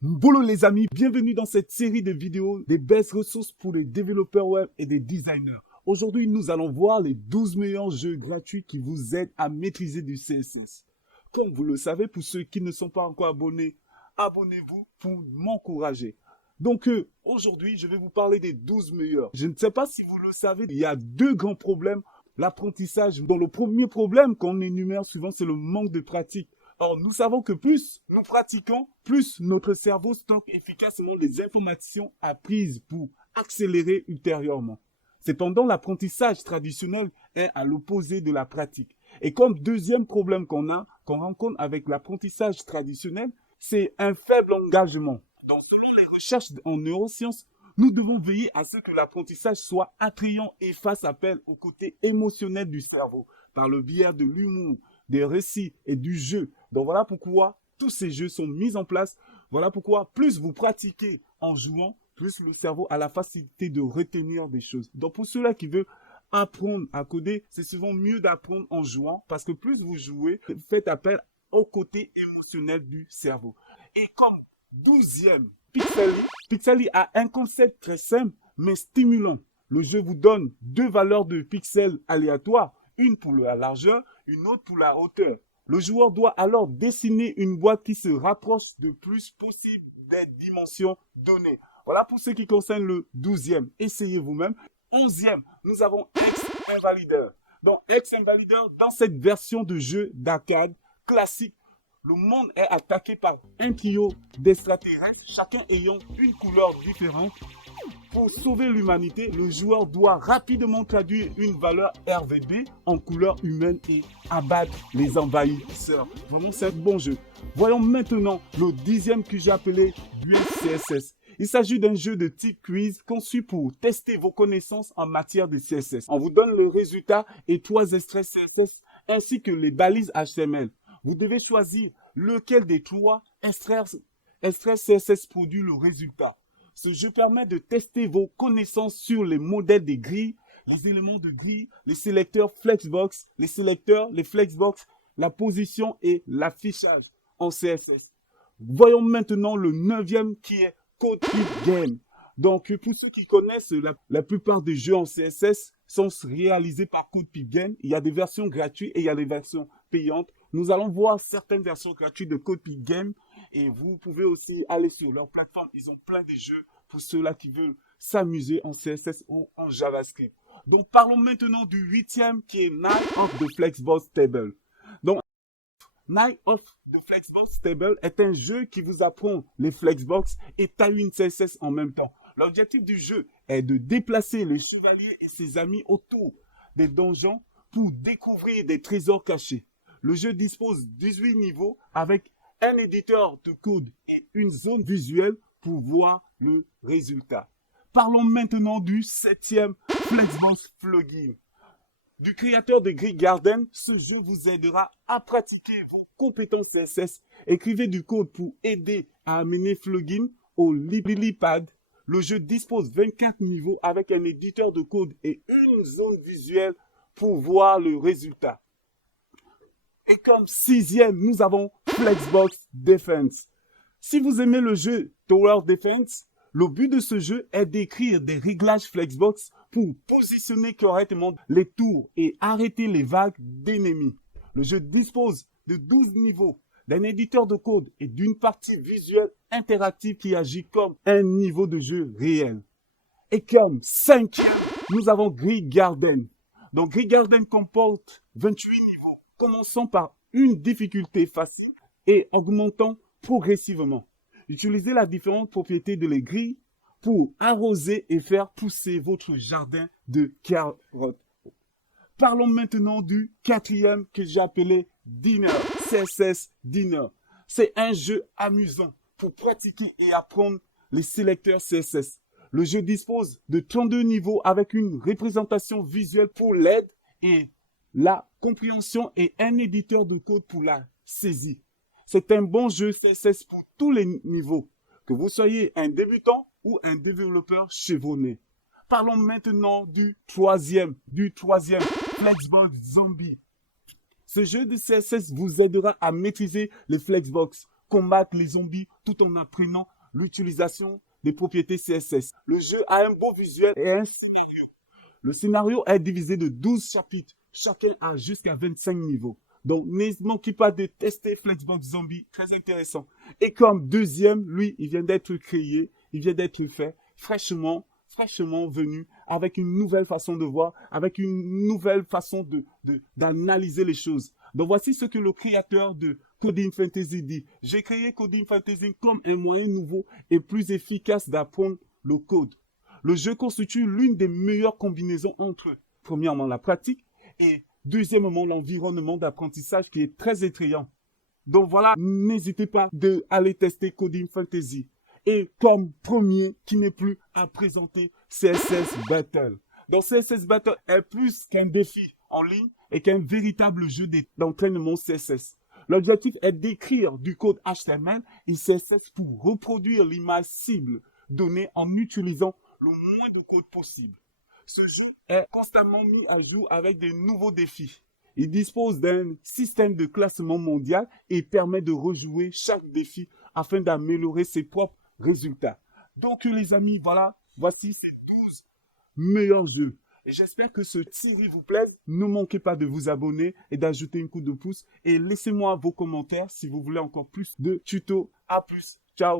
Bonjour les amis, bienvenue dans cette série de vidéos des best ressources pour les développeurs web et des designers. Aujourd'hui, nous allons voir les 12 meilleurs jeux gratuits qui vous aident à maîtriser du CSS. Comme vous le savez, pour ceux qui ne sont pas encore abonnés, abonnez-vous pour m'encourager. Donc aujourd'hui, je vais vous parler des 12 meilleurs. Je ne sais pas si vous le savez, il y a deux grands problèmes. L'apprentissage, dont le premier problème qu'on énumère souvent, c'est le manque de pratique. Or, nous savons que plus nous pratiquons, plus notre cerveau stocke efficacement les informations apprises pour accélérer ultérieurement. Cependant, l'apprentissage traditionnel est à l'opposé de la pratique. Et comme deuxième problème qu'on rencontre avec l'apprentissage traditionnel, c'est un faible engagement. Donc, selon les recherches en neurosciences, nous devons veiller à ce que l'apprentissage soit attrayant et fasse appel au côté émotionnel du cerveau, par le biais de l'humour, des récits et du jeu. Donc voilà pourquoi tous ces jeux sont mis en place. Voilà pourquoi plus vous pratiquez en jouant, plus le cerveau a la facilité de retenir des choses. Donc pour ceux-là qui veulent apprendre à coder, c'est souvent mieux d'apprendre en jouant parce que plus vous jouez, faites appel au côté émotionnel du cerveau. Et comme 12e, Pixely a un concept très simple mais stimulant. Le jeu vous donne deux valeurs de pixels aléatoires, une pour la largeur, une autre pour la hauteur. Le joueur doit alors dessiner une boîte qui se rapproche le plus possible des dimensions données. Voilà pour ce qui concerne le 12e. Essayez vous-même. 11e, nous avons X-Invalider. Donc X-Invalider, dans cette version de jeu d'arcade classique, le monde est attaqué par un trio d'extraterrestres, chacun ayant une couleur différente. Pour sauver l'humanité, le joueur doit rapidement traduire une valeur RVB en couleur humaine et abattre les envahisseurs. Vraiment, c'est un bon jeu. Voyons maintenant le 10e que j'ai appelé Duel CSS. Il s'agit d'un jeu de type quiz conçu pour tester vos connaissances en matière de CSS. On vous donne le résultat et 3 extraits CSS ainsi que les balises HTML. Vous devez choisir lequel des 3 extraits CSS produit le résultat. Ce jeu permet de tester vos connaissances sur les modèles des grilles, les éléments de grille, les sélecteurs Flexbox, les Flexbox, la position et l'affichage en CSS. Voyons maintenant le 9e qui est CodePeep. Donc, pour ceux qui connaissent, la plupart des jeux en CSS sont réalisés par CodePeep. Il y a des versions gratuites et il y a des versions payantes. Nous allons voir certaines versions gratuites de CodePeep et vous pouvez aussi aller sur leur plateforme. Ils ont plein de jeux pour ceux-là qui veulent s'amuser en CSS ou en JavaScript. Donc, parlons maintenant du 8e qui est Night of the Flexbox Table. Donc, Night of the Flexbox Table est un jeu qui vous apprend les Flexbox et Tailwind CSS en même temps. L'objectif du jeu est de déplacer le chevalier et ses amis autour des donjons pour découvrir des trésors cachés. Le jeu dispose de 18 niveaux avec un éditeur de code et une zone visuelle pour voir le résultat. Parlons maintenant du 7e Flexbox Plugin. Du créateur de Greek Garden, ce jeu vous aidera à pratiquer vos compétences CSS. Écrivez du code pour aider à amener Plugin au LilyPad. Le jeu dispose de 24 niveaux avec un éditeur de code et une zone visuelle pour voir le résultat. Et comme 6e, nous avons Flexbox Defense. Si vous aimez le jeu Tower Defense, le but de ce jeu est d'écrire des réglages Flexbox pour positionner correctement les tours et arrêter les vagues d'ennemis. Le jeu dispose de 12 niveaux, d'un éditeur de code et d'une partie visuelle interactive qui agit comme un niveau de jeu réel. Et comme 5e, nous avons Greek Garden. Donc Greek Garden comporte 28 niveaux, commençant par une difficulté facile et augmentant progressivement. Utilisez la différente propriété de les grilles pour arroser et faire pousser votre jardin de carottes. Parlons maintenant du 4e que j'ai appelé Dinner, CSS Dinner. C'est un jeu amusant pour pratiquer et apprendre les sélecteurs CSS. Le jeu dispose de 32 niveaux avec une représentation visuelle pour l'aide et la compréhension et un éditeur de code pour la saisie. C'est un bon jeu CSS pour tous les niveaux, que vous soyez un débutant ou un développeur chevronné. Parlons maintenant du troisième Flexbox Zombie. Ce jeu de CSS vous aidera à maîtriser les Flexbox combattre les zombies tout en apprenant l'utilisation des propriétés CSS. Le jeu a un beau visuel et un scénario. Le scénario est divisé de 12 chapitres. Chacun a jusqu'à 25 niveaux. Donc, ne manquez pas de tester Flexbox Zombie. Très intéressant. Et comme deuxième, lui, il vient d'être créé. Il vient d'être fait fraîchement venu avec une nouvelle façon de voir, avec une nouvelle façon d'analyser les choses. Donc, voici ce que le créateur de Coding Fantasy dit. J'ai créé Coding Fantasy comme un moyen nouveau et plus efficace d'apprendre le code. Le jeu constitue l'une des meilleures combinaisons entre, premièrement, la pratique et deuxièmement, l'environnement d'apprentissage qui est très attrayant. Donc voilà, n'hésitez pas d'aller tester Coding Fantasy. Et comme premier, qui n'est plus à présenter, CSS Battle. Donc CSS Battle est plus qu'un défi en ligne et qu'un véritable jeu d'entraînement CSS. L'objectif est d'écrire du code HTML et CSS pour reproduire l'image cible donnée en utilisant le moins de code possible. Ce jeu est constamment mis à jour avec de nouveaux défis. Il dispose d'un système de classement mondial et permet de rejouer chaque défi afin d'améliorer ses propres résultats. Donc les amis, voilà, voici ces 12 meilleurs jeux. Et j'espère que ce série vous plaise. Ne manquez pas de vous abonner et d'ajouter une coup de pouce. Et laissez-moi vos commentaires si vous voulez encore plus de tutos. À plus. Ciao.